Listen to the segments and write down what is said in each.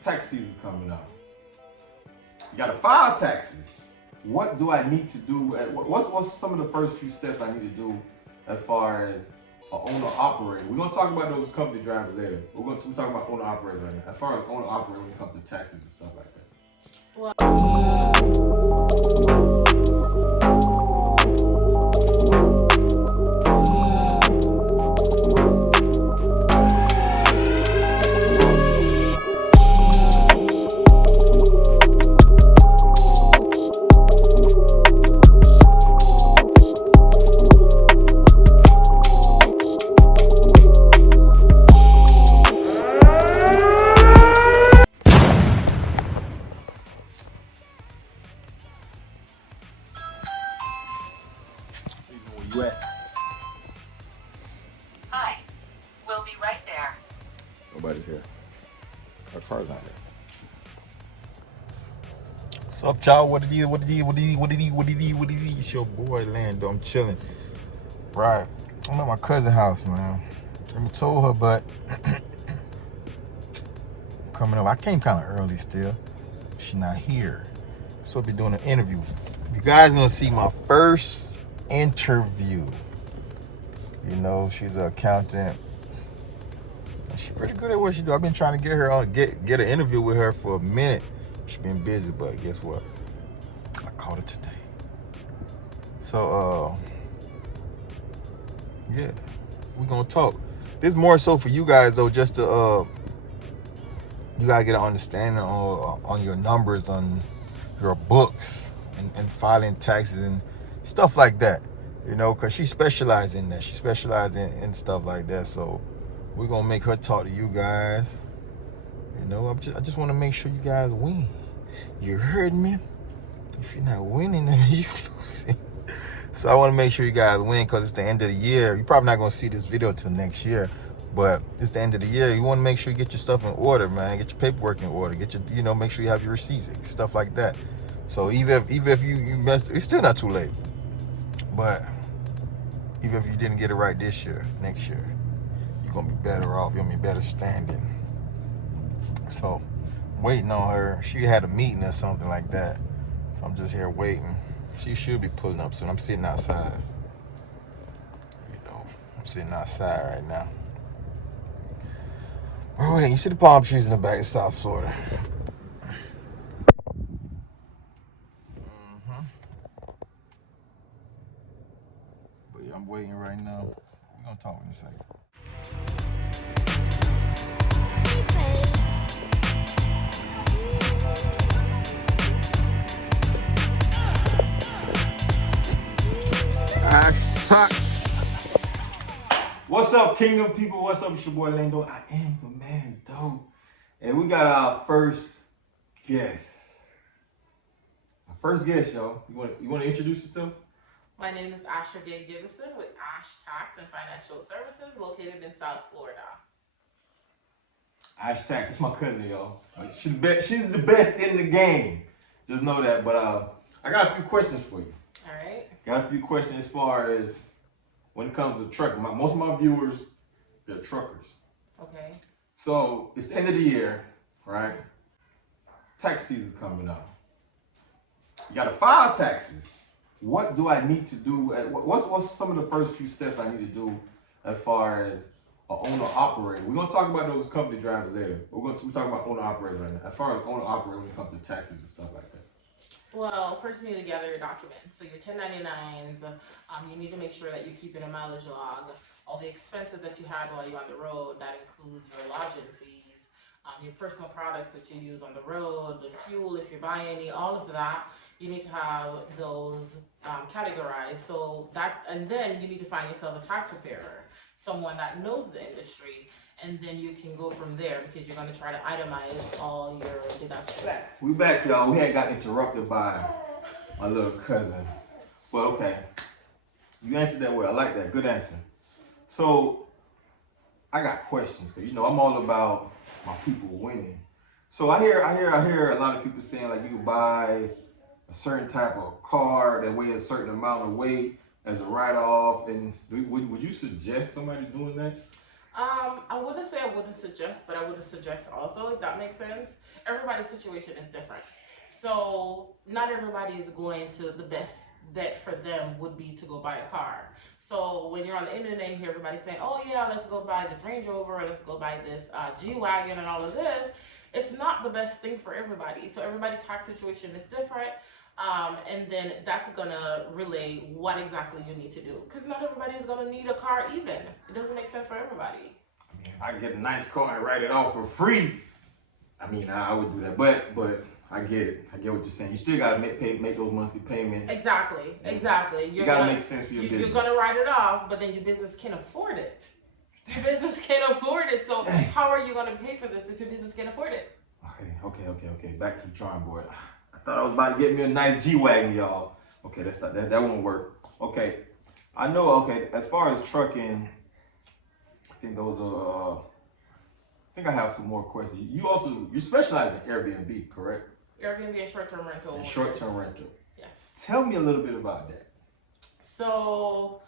tax season coming up. You gotta file taxes. What do I need to do? What's some of the first few steps I need to do as far as an owner operator? We're gonna talk about those company drivers later. We're talking about owner operator right now. As far as owner operator when it comes to taxes and stuff like that. Where you at? Hi, we'll be right there. Nobody's here. Our car's not here. What's up, y'all? What it is? It's your boy Lando. I'm chilling. Right. I'm at my cousin's house, man. I told her, but coming up. I came kind of early still. She not here. So I'll be doing an interview. You guys gonna see my first interview. You know, she's an accountant. She's pretty good at what she do. I've been trying to get her on, get an interview with her for a minute. She's been busy, but guess what? I caught her today. So, yeah, we're gonna talk. This more so for you guys though, just to you gotta get an understanding on your numbers, on your books, and filing taxes and stuff like that. You know, because she specializes in that. She specializes in stuff like that. So we're gonna make her talk to you guys. You know, I just want to make sure you guys win. You heard me? If you're not winning, then you're losing. So I want to make sure you guys win because it's the end of the year. You're probably not going to see this video till next year, but it's the end of the year. You want to make sure you get your stuff in order, man. Get your paperwork in order. Get your, you know, make sure you have your receipts, stuff like that. So even if you messed, it's still not too late. But even if you didn't get it right this year, next year, you're going to be better off. You're going to be better standing. So waiting on her. She had a meeting or something like that. So I'm just here waiting. She should be pulling up soon. I'm sitting outside. You know, I'm sitting outside right now. Oh, wait, you see the palm trees in the back of South Florida. But yeah, I'm waiting right now. We're going to talk in a second. Talks. What's up, Kingdom people? What's up? It's your boy Lando. I am the man, though. And we got our first guest. Our first guest, y'all. You want to introduce yourself? My name is Asha Gay Givison with Ash Tax and Financial Services, located in South Florida. Ash Tax, that's my cousin, y'all. She's the best in the game. Just know that. But I got a few questions for you. All right. Got a few questions as far as when it comes to trucking. Most of my viewers, they're truckers. Okay. So it's the end of the year, right? Tax season coming up. You got to file taxes. What do I need to do? What's some of the first few steps I need to do as far as an owner operator? We're gonna talk about those company drivers later. We're talking about owner operator right now. As far as owner operator when it comes to taxes and stuff like that. Well, first you need to gather your documents. So your 1099s, you need to make sure that you're keeping a mileage log. All the expenses that you had while you're on the road, that includes your lodging fees, your personal products that you use on the road, the fuel if you're buying any, all of that. You need to have those categorized. So that, and then you need to find yourself a tax preparer, someone that knows the industry, and then you can go from there because you're going to try to itemize all your deductions. We back, y'all. We had got interrupted by my little cousin. But okay, you answered that well. I like that. Good answer. So I got questions because you know I'm all about my people winning. So I hear a lot of people saying like you can buy a certain type of car that weighs a certain amount of weight as a write-off, and would you suggest somebody doing that? I wouldn't say I wouldn't suggest, but I wouldn't suggest also, if that makes sense. Everybody's situation is different. So not everybody is going to, the best bet for them would be to go buy a car. So when you're on the internet, you hear everybody saying, oh yeah, let's go buy this Range Rover, or let's go buy this G-Wagon and all of this. It's not the best thing for everybody. So everybody's tax situation is different. And then that's gonna relay what exactly you need to do. Because not everybody is gonna need a car even. It doesn't make sense for everybody. I mean, if I get a nice car and write it off for free, I mean, I would do that. But I get it. I get what you're saying. You still gotta make those monthly payments. Exactly. You gotta make sense for your business. You're gonna write it off, but then your business can't afford it. Your business can't afford it. So how are you gonna pay for this if your business can't afford it? Okay. Back to the drawing board. I thought I was about to get me a nice G-Wagon, y'all. Okay, that won't work. Okay, I know. Okay, as far as trucking, I think those are. I think I have some more questions. You specialize in Airbnb, correct? Airbnb and short-term rental. And short-term rental. Yes. Tell me a little bit about that. So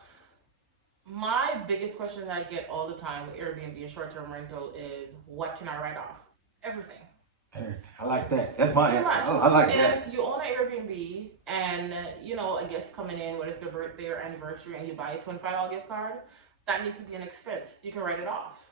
my biggest question that I get all the time with Airbnb and short-term rental is, what can I write off? Everything. I like that. That's my Pretty answer. much. I like that. If you own an Airbnb and, a guest coming in, whether it's their birthday or anniversary, and you buy a $25 gift card, that needs to be an expense. You can write it off.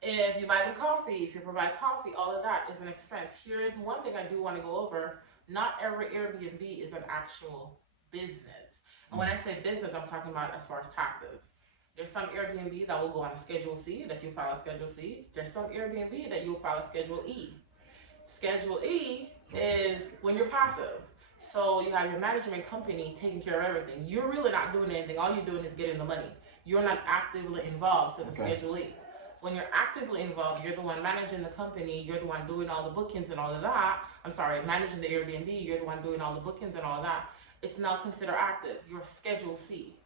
If you buy them coffee, if you provide coffee, all of that is an expense. Here's one thing I do want to go over. Not every Airbnb is an actual business. And when I say business, I'm talking about as far as taxes. There's some Airbnb that will go on a Schedule C, that you file a Schedule C. There's some Airbnb that you'll file a Schedule E. Schedule E is when you're passive. So you have your management company taking care of everything. You're really not doing anything. All you're doing is getting the money. You're not actively involved, so it's a Schedule E. When you're actively involved, you're the one managing the company, you're the one doing all the bookings and all of that. Managing the Airbnb, you're the one doing all the bookings and all of that. It's now considered active. You're Schedule C.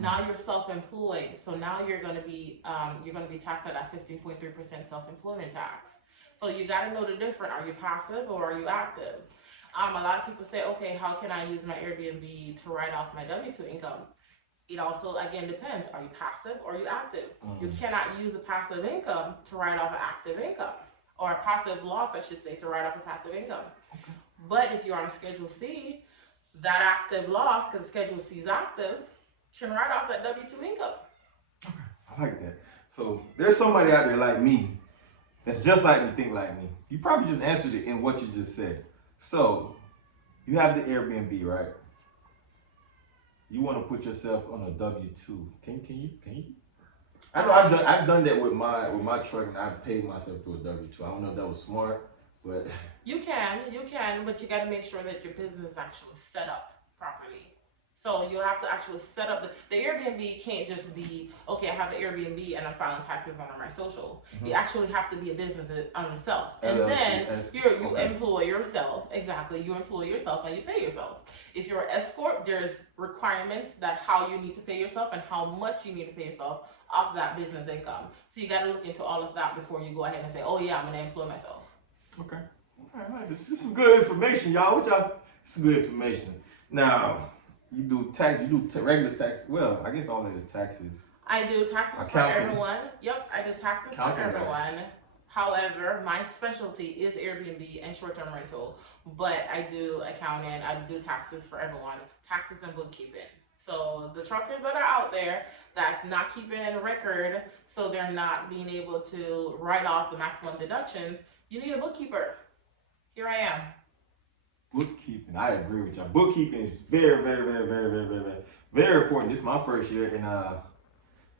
Now you're self-employed, so now you're gonna be taxed at that 15.3% self-employment tax. So you gotta know the difference. Are you passive or are you active? A lot of people say, okay, how can I use my Airbnb to write off my W-2 income? It also, again, depends. Are you passive or are you active? You cannot use a passive income to write off an active income, or a passive loss, I should say, to write off a passive income. But if you're on a Schedule C, that active loss, because Schedule C is active, can write off that W-2 income. I like that. So there's somebody out there like me that's just like me, think like me. You probably just answered it in what you just said. So you have the Airbnb, right? You want to put yourself on a W-2. Can you? I know I've done that with my truck, and I've paid myself through a W-2. I don't know if that was smart, but you can, but you got to make sure that your business is actually set up properly. So you have to actually set up the Airbnb. Can't just be, okay, I have an Airbnb and I'm filing taxes under my social. You actually have to be a business on itself, and then you employ yourself. Exactly, you employ yourself and you pay yourself. If you're an escort, there's requirements that how you need to pay yourself and how much you need to pay yourself off that business income. So you got to look into all of that before you go ahead and say, oh yeah, I'm gonna employ myself. Okay. All right. This is some good information, y'all. This is good information. Now, you do tax. You do regular tax. Well, I guess all of it is taxes. I do taxes for everyone. Yep, I do taxes for everyone. However, my specialty is Airbnb and short-term rental, but I do accounting, I do taxes for everyone, taxes and bookkeeping. So the truckers that are out there that's not keeping a record, so they're not being able to write off the maximum deductions, you need a bookkeeper. Here I am. Bookkeeping, I agree with y'all. Bookkeeping is very, very, very, very, very, very, very important. This is my first year, and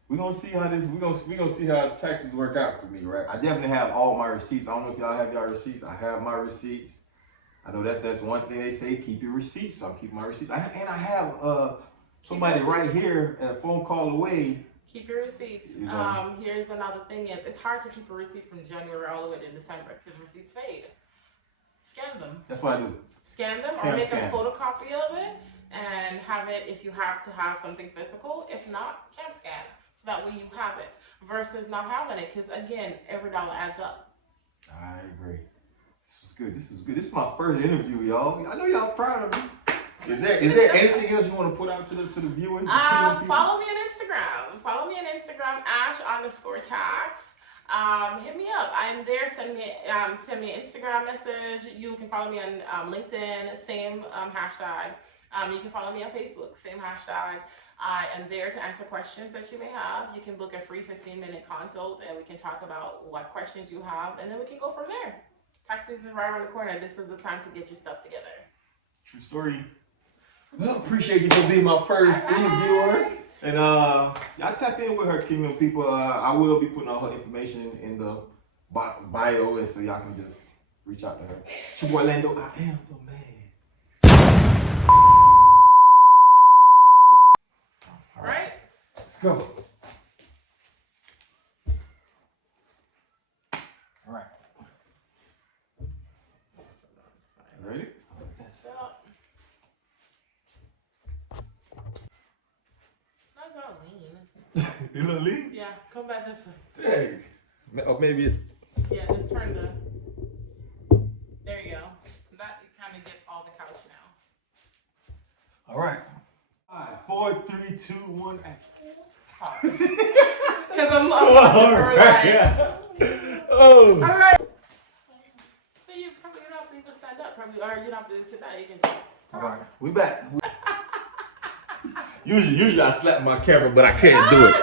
we're gonna see how taxes work out for me, right? I definitely have all my receipts. I don't know if y'all have y'all receipts. I have my receipts. I know that's one thing they say, keep your receipts. So I'm keeping my receipts. I have somebody right here, a phone call away. Keep your receipts. You know. Here's another thing: it's hard to keep a receipt from January all the way to December because receipts fade. Scan them. That's what I do. Scan them or make a photocopy of it and have it if you have to have something physical. If not, cam scan. So that way you have it versus not having it, because again, every dollar adds up. I agree. This was good. This is my first interview, y'all. I know y'all proud of me. Is there anything else you want to put out to the viewers? The Kingdom people? Follow me on Instagram. Follow me on Instagram, Ash_tax. Hit me up. I'm there. Send me an Instagram message. You can follow me on LinkedIn. Same hashtag. You can follow me on Facebook. Same hashtag. I am there to answer questions that you may have. You can book a free 15-minute consult, and we can talk about what questions you have, and then we can go from there. Tax season is right around the corner. This is the time to get your stuff together. True story. Well, appreciate you for being my first interviewer. And y'all tap in with her, Kingdom people. I will be putting all her information in the bio, and so y'all can just reach out to her. It's your boy Lando. I am the man. All right. Let's go. All right. Ready? So, that's all lean. You look lean? Yeah, come back this way. Dang. Or maybe it's. Yeah, just turn the. There you go. That you kind of get all the couch now. All right. 5, 4, 3, 2, 1, action. Because I'm watching her like. Oh. All right. So you probably don't have to even stand up, probably, or you don't have to sit down. You can just. All right. We back. Usually I slap my camera, but I can't do it.